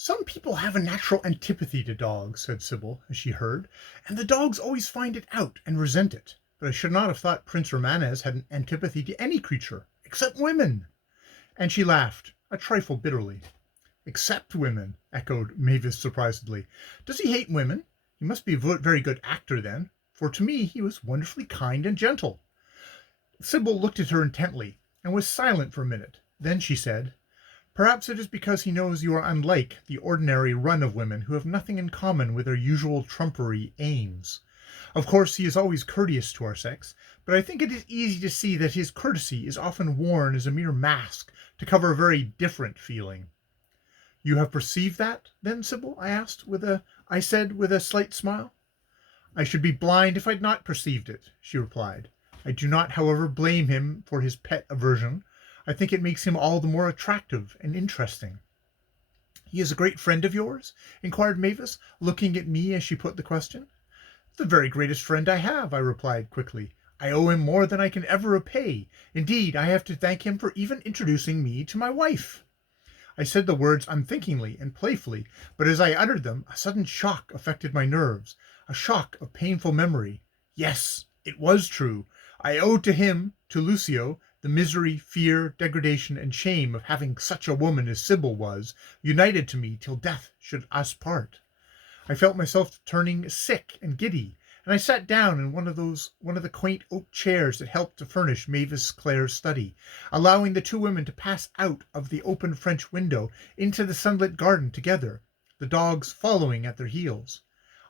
Some people have a natural antipathy to dogs, said Sybil, as she heard, and the dogs always find it out and resent it. But I should not have thought Prince Romanez had an antipathy to any creature, except women. And she laughed, a trifle bitterly. Except women, echoed Mavis surprisedly. Does he hate women? He must be a very good actor then, for to me he was wonderfully kind and gentle. Sybil looked at her intently, and was silent for a minute. Then she said, Perhaps it is because he knows you are unlike the ordinary run of women who have nothing in common with their usual trumpery aims. Of course, he is always courteous to our sex, but I think it is easy to see that his courtesy is often worn as a mere mask to cover a very different feeling. You have perceived that, then, Sybil? I said with a slight smile. I should be blind if I had not perceived it, she replied. I do not, however, blame him for his pet aversion. I think it makes him all the more attractive and interesting. He is a great friend of yours? Inquired Mavis, looking at me as she put the question. The very greatest friend I have, I replied quickly. I owe him more than I can ever repay. Indeed, I have to thank him for even introducing me to my wife. I said the words unthinkingly and playfully, but as I uttered them, a sudden shock affected my nerves, a shock of painful memory. Yes, it was true. I owed to him, to Lucio, the misery, fear, degradation, and shame of having such a woman as Sybil was, united to me till death should us part. I felt myself turning sick and giddy, and I sat down in one of the quaint oak chairs that helped to furnish Mavis Clare's study, allowing the two women to pass out of the open French window into the sunlit garden together, the dogs following at their heels.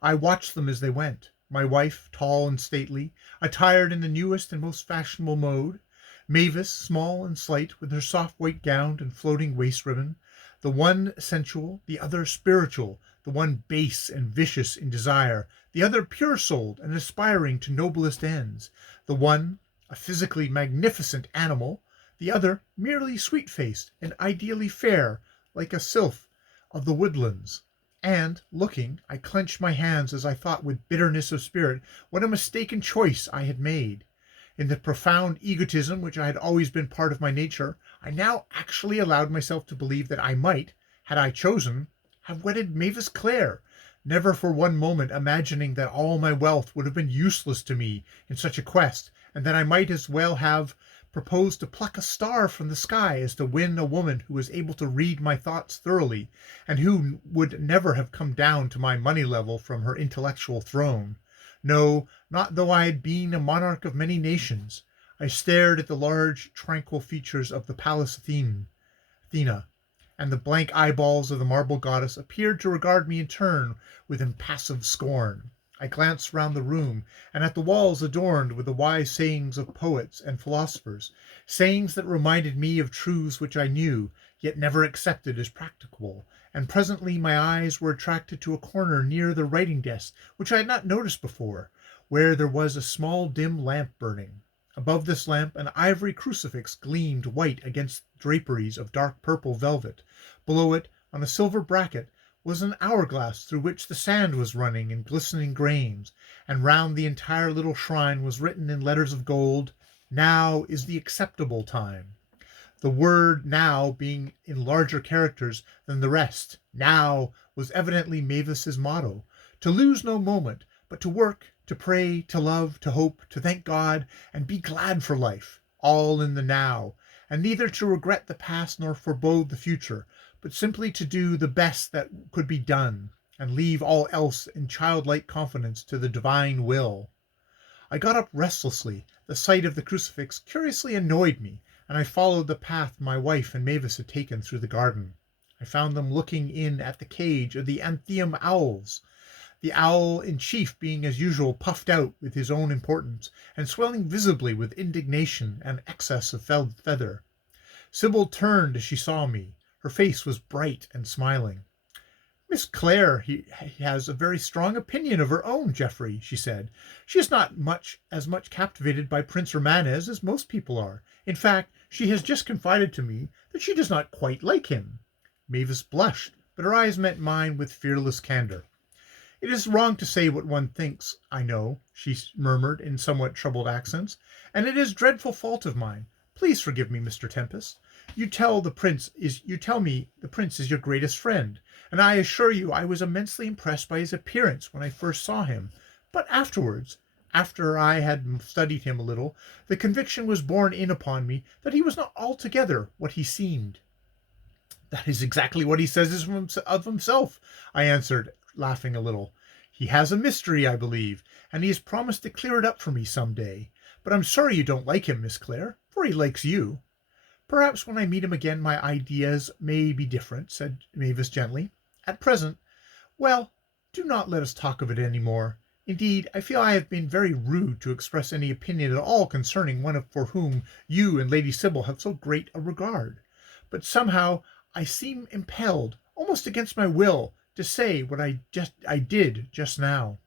I watched them as they went, my wife, tall and stately, attired in the newest and most fashionable mode, Mavis, small and slight, with her soft white gown and floating waist ribbon, the one sensual, the other spiritual, the one base and vicious in desire, the other pure-souled and aspiring to noblest ends, the one a physically magnificent animal, the other merely sweet-faced and ideally fair, like a sylph of the woodlands. And, looking, I clenched my hands as I thought with bitterness of spirit what a mistaken choice I had made. In the profound egotism which had always been part of my nature, I now actually allowed myself to believe that I might, had I chosen, have wedded Mavis Clare, never for one moment imagining that all my wealth would have been useless to me in such a quest, and that I might as well have proposed to pluck a star from the sky as to win a woman who was able to read my thoughts thoroughly, and who would never have come down to my money level from her intellectual throne. No, not though I had been a monarch of many nations. I stared at the large, tranquil features of the Pallas Athena, and the blank eyeballs of the marble goddess appeared to regard me in turn with impassive scorn. I glanced round the room, and at the walls adorned with the wise sayings of poets and philosophers, sayings that reminded me of truths which I knew, yet never accepted as practicable, and presently my eyes were attracted to a corner near the writing desk, which I had not noticed before, where there was a small dim lamp burning. Above this lamp an ivory crucifix gleamed white against draperies of dark purple velvet. Below it, on a silver bracket, was an hourglass through which the sand was running in glistening grains, and round the entire little shrine was written in letters of gold, "Now is the acceptable time." The word "now" being in larger characters than the rest. Now was evidently Mavis's motto, to lose no moment, but to work, to pray, to love, to hope, to thank God, and be glad for life, all in the now, and neither to regret the past nor forebode the future, but simply to do the best that could be done, and leave all else in childlike confidence to the divine will. I got up restlessly. The sight of the crucifix curiously annoyed me, and I followed the path my wife and Mavis had taken through the garden. I found them looking in at the cage of the Antheum owls, the owl in chief being as usual puffed out with his own importance, and swelling visibly with indignation and excess of feather. Sybil turned as she saw me. Her face was bright and smiling. Miss Clare he has a very strong opinion of her own, Geoffrey, she said. She is not as much captivated by Prince Romanez as most people are. In fact, she has just confided to me that she does not quite like him. Mavis blushed, but her eyes met mine with fearless candor. It is wrong to say what one thinks, I know, she murmured in somewhat troubled accents, and it is a dreadful fault of mine. Please forgive me, Mr. Tempest. You tell me the prince is your greatest friend, and I assure you I was immensely impressed by his appearance when I first saw him. But afterwards, after I had studied him a little, the conviction was borne in upon me that he was not altogether what he seemed. That is exactly what he says of himself, I answered, laughing a little. He has a mystery, I believe, and he has promised to clear it up for me some day. But I'm sorry you don't like him, Miss Clare, for he likes you. Perhaps when I meet him again my ideas may be different, said Mavis gently. At present, well, do not let us talk of it any more. Indeed, I feel I have been very rude to express any opinion at all concerning one for whom you and Lady Sybil have so great a regard. But somehow I seem impelled, almost against my will, to say what I did just now.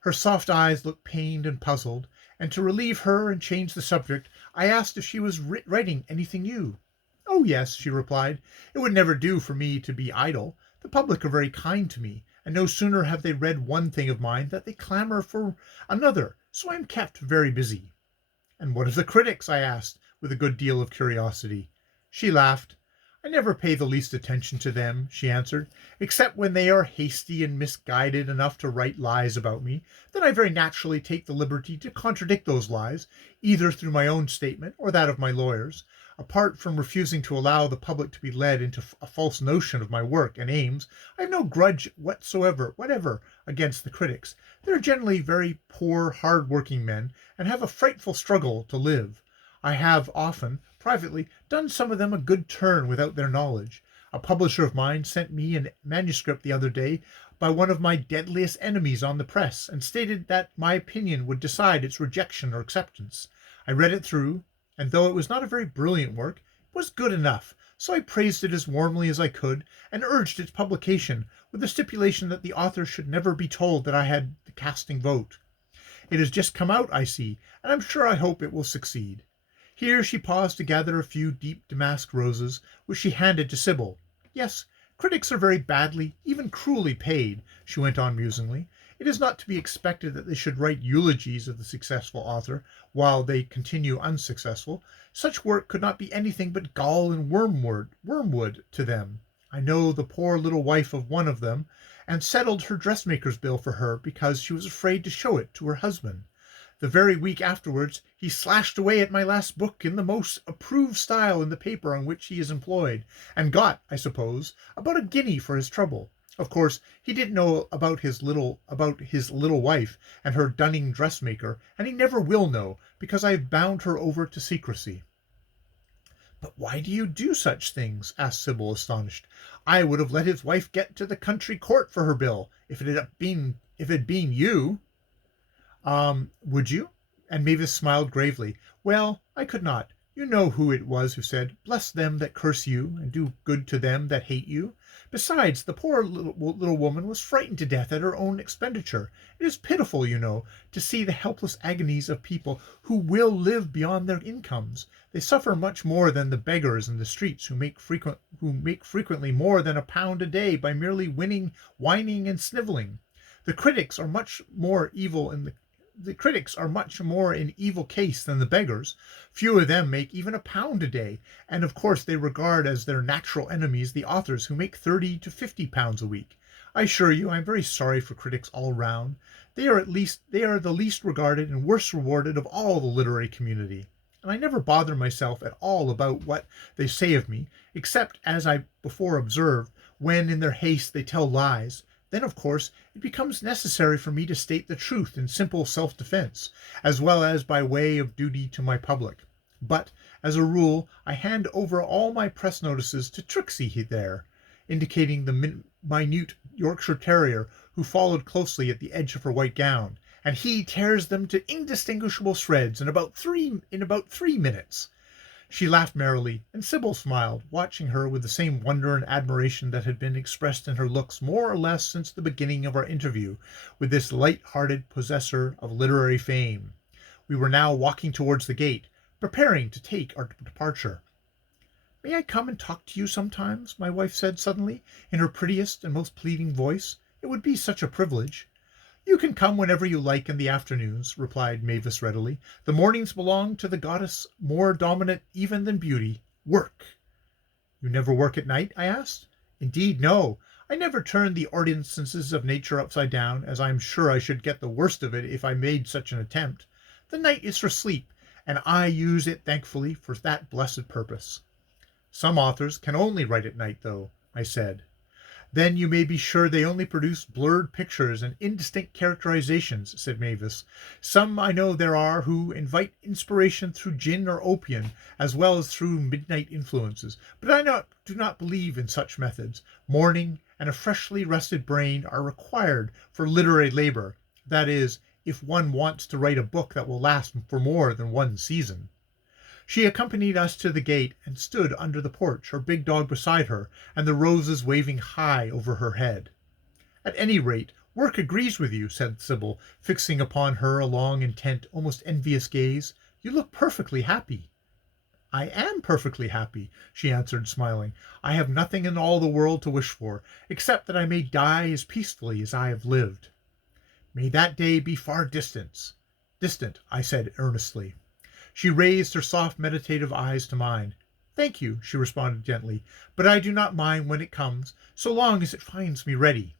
Her soft eyes looked pained and puzzled, and to relieve her and change the subject, I asked if she was writing anything new. Oh, yes, she replied. It would never do for me to be idle. The public are very kind to me, and no sooner have they read one thing of mine than they clamour for another, so I am kept very busy. And what of the critics? I asked, with a good deal of curiosity. She laughed. I never pay the least attention to them, she answered, except when they are hasty and misguided enough to write lies about me. Then I very naturally take the liberty to contradict those lies, either through my own statement or that of my lawyers. Apart from refusing to allow the public to be led into a false notion of my work and aims, I have no grudge whatever against the critics. They are generally very poor, hard-working men, and have a frightful struggle to live. I have often, privately, done some of them a good turn without their knowledge. A publisher of mine sent me a manuscript the other day by one of my deadliest enemies on the press, and stated that my opinion would decide its rejection or acceptance. I read it through, and though it was not a very brilliant work, it was good enough, so I praised it as warmly as I could, and urged its publication, with the stipulation that the author should never be told that I had the casting vote. It has just come out, I see, and I hope it will succeed. Here she paused to gather a few deep damask roses, which she handed to Sybil. Yes, critics are very badly, even cruelly paid, she went on musingly. It is not to be expected that they should write eulogies of the successful author, while they continue unsuccessful. Such work could not be anything but gall and wormwood to them. I know the poor little wife of one of them, and settled her dressmaker's bill for her because she was afraid to show it to her husband. The very week afterwards he slashed away at my last book in the most approved style in the paper on which he is employed, and got, I suppose, about a guinea for his trouble. Of course, he didn't know about his little wife and her dunning dressmaker, and he never will know, because I have bound her over to secrecy. But why do you do such things? Asked Sybil, astonished. I would have let his wife get to the country court for her bill, if it had been you. Would you? And Mavis smiled gravely. Well, I could not. You know who it was who said, Bless them that curse you, and do good to them that hate you. Besides, the poor little woman was frightened to death at her own expenditure. It is pitiful, you know, to see the helpless agonies of people who will live beyond their incomes. They suffer much more than the beggars in the streets who make frequently more than £1 a day by merely whining and snivelling. The critics are much more in evil case than the beggars. Few of them make even £1 a day, and of course they regard as their natural enemies the authors who make £30 to £50 a week. I assure you I am very sorry for critics all round. They are the least regarded and worst rewarded of all the literary community. And I never bother myself at all about what they say of me, except, as I before observed, when in their haste they tell lies. Then, of course, it becomes necessary for me to state the truth in simple self-defense, as well as by way of duty to my public. But, as a rule, I hand over all my press notices to Trixie there, indicating the minute Yorkshire terrier who followed closely at the edge of her white gown, and he tears them to indistinguishable shreds in about 3 minutes. She laughed merrily, and Sybil smiled, watching her with the same wonder and admiration that had been expressed in her looks more or less since the beginning of our interview with this light-hearted possessor of literary fame. We were now walking towards the gate, preparing to take our departure. May I come and talk to you sometimes? My wife said suddenly, in her prettiest and most pleading voice. It would be such a privilege. You can come whenever you like in the afternoons, replied Mavis readily. The mornings belong to the goddess more dominant even than beauty, work. You never work at night? I asked. Indeed, no. I never turn the ordinances of nature upside down, as I am sure I should get the worst of it if I made such an attempt. The night is for sleep, and I use it thankfully for that blessed purpose. Some authors can only write at night, though, I said. Then you may be sure they only produce blurred pictures and indistinct characterizations, said Mavis. Some I know there are who invite inspiration through gin or opium, as well as through midnight influences, but do not believe in such methods. Morning and a freshly rested brain are required for literary labor, that is, if one wants to write a book that will last for more than one season. She accompanied us to the gate and stood under the porch, her big dog beside her, and the roses waving high over her head. At any rate, work agrees with you, said Sybil, fixing upon her a long, intent, almost envious gaze. You look perfectly happy. I am perfectly happy, she answered, smiling. I have nothing in all the world to wish for, except that I may die as peacefully as I have lived. May that day be far distant, I said earnestly. She raised her soft, meditative eyes to mine. Thank you, she responded gently, but I do not mind when it comes, so long as it finds me ready.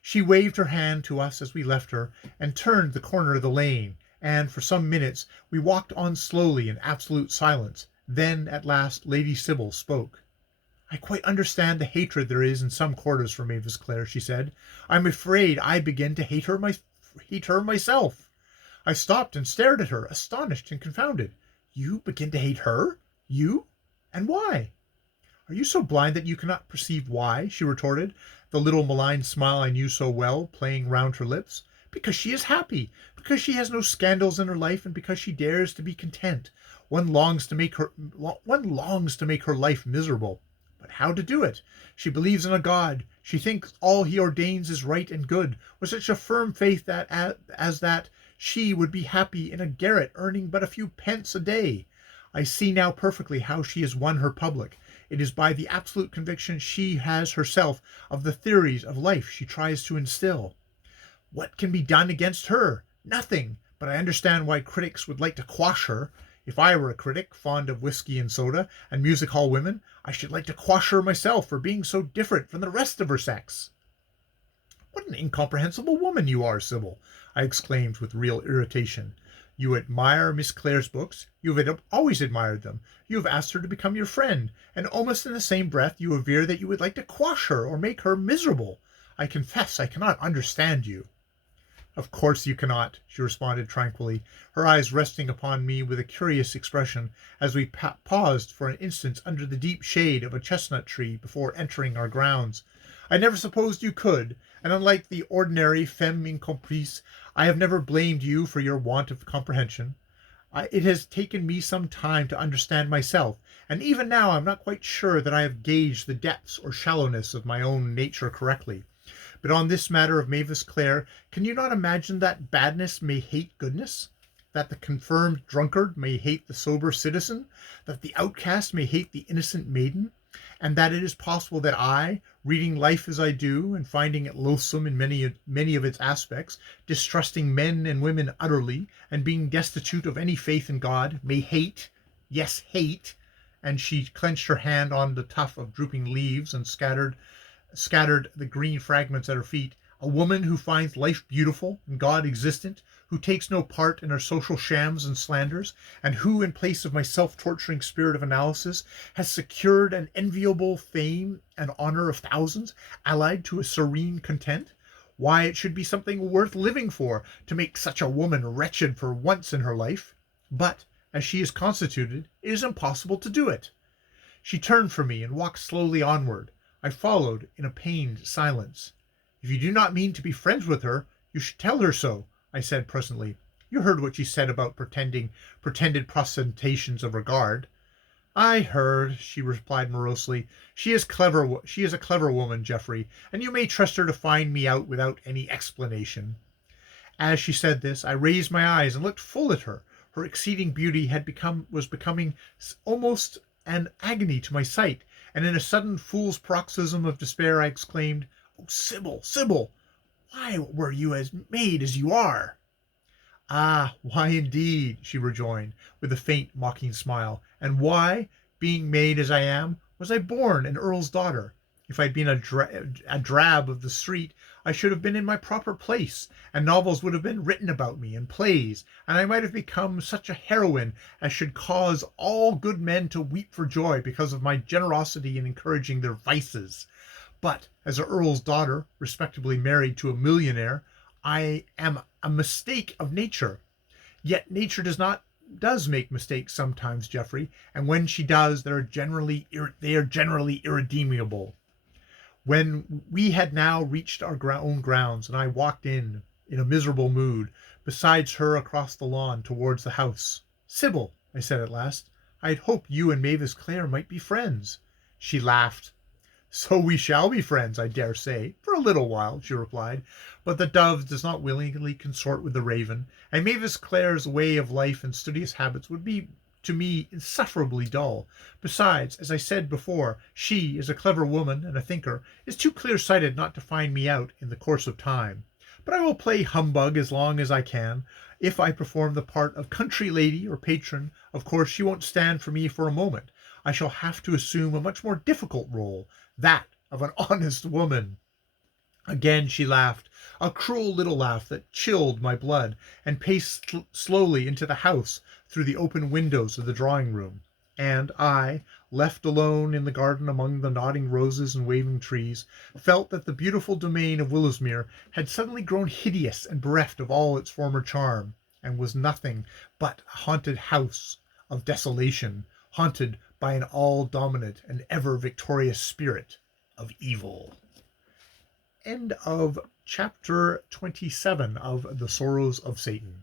She waved her hand to us as we left her, and turned the corner of the lane, and for some minutes we walked on slowly in absolute silence. Then, at last, Lady Sybil spoke. I quite understand the hatred there is in some quarters for Mavis Clare, she said. I'm afraid I begin to hate her myself. I stopped and stared at her, astonished and confounded. You begin to hate her? You? And why? Are you so blind that you cannot perceive why? She retorted, the little malign smile I knew so well playing round her lips. Because she is happy, because she has no scandals in her life, and because she dares to be content. One longs to make her life miserable. But how to do it? She believes in a God. She thinks all he ordains is right and good, with such a firm faith as that she would be happy in a garret earning but a few pence a day. I see now perfectly how she has won her public. It is by the absolute conviction she has herself of the theories of life she tries to instill. What can be done against her? Nothing, but I understand why critics would like to quash her. If I were a critic, fond of whiskey and soda and music-hall women, I should like to quash her myself for being so different from the rest of her sex. What an incomprehensible woman you are, Sybil, I exclaimed with real irritation. You admire Miss Clare's books. You have always admired them. You have asked her to become your friend, and almost in the same breath you aver that you would like to quash her or make her miserable. I confess I cannot understand you. Of course you cannot, she responded tranquilly, her eyes resting upon me with a curious expression as we paused for an instant under the deep shade of a chestnut tree before entering our grounds. I never supposed you could, and unlike the ordinary femme incomprise, I have never blamed you for your want of comprehension. It has taken me some time to understand myself, and even now I am not quite sure that I have gauged the depths or shallowness of my own nature correctly. But on this matter of Mavis Clare, can you not imagine that badness may hate goodness? That the confirmed drunkard may hate the sober citizen? That the outcast may hate the innocent maiden? And that it is possible that I, reading life as I do, and finding it loathsome in many of its aspects, distrusting men and women utterly, and being destitute of any faith in God, may hate, yes, hate, and she clenched her hand on the tuft of drooping leaves and scattered the green fragments at her feet, a woman who finds life beautiful and God existent, who takes no part in her social shams and slanders, and who, in place of my self-torturing spirit of analysis, has secured an enviable fame and honor of thousands, allied to a serene content. Why, it should be something worth living for, to make such a woman wretched for once in her life. But, as she is constituted, it is impossible to do it. She turned from me and walked slowly onward. I followed in a pained silence. If you do not mean to be friends with her, you should tell her so, I said presently. You heard what she said about pretended protestations of regard. I heard, she replied morosely. She is a clever woman, Geoffrey, and you may trust her to find me out without any explanation. As she said this, I raised my eyes and looked full at her. Her exceeding beauty was becoming almost an agony to my sight, and in a sudden fool's paroxysm of despair I exclaimed, "Oh, Sybil, Sybil, why were you made as you are?" "Ah, why indeed," she rejoined, with a faint mocking smile, "and why, being made as I am, was I born an earl's daughter? If I'd been a drab of the street, I should have been in my proper place, and novels would have been written about me, and plays, and I might have become such a heroine as should cause all good men to weep for joy because of my generosity in encouraging their vices. But as an earl's daughter, respectably married to a millionaire, I am a mistake of nature. Yet nature does make mistakes sometimes, Geoffrey, and when she does, they are generally irredeemable. When we had now reached our own grounds, and I walked in a miserable mood, besides her across the lawn towards the house. "Sybil," I said at last, "I had hoped you and Mavis Clare might be friends." She laughed. "So we shall be friends, I dare say, for a little while," she replied. "But the dove does not willingly consort with the raven, and Mavis Clare's way of life and studious habits would be to me insufferably dull. Besides, as I said before, she, as a clever woman and a thinker, is too clear-sighted not to find me out in the course of time. But I will play humbug as long as I can. If I perform the part of country lady or patron, of course she won't stand for me for a moment. I shall have to assume a much more difficult role, that of an honest woman." Again she laughed, a cruel little laugh that chilled my blood, and paced slowly into the house through the open windows of the drawing-room. And I, left alone in the garden among the nodding roses and waving trees, felt that the beautiful domain of Willowsmere had suddenly grown hideous and bereft of all its former charm, and was nothing but a haunted house of desolation, haunted by an all-dominant and ever-victorious spirit of evil. End of chapter 27 of The Sorrows of Satan.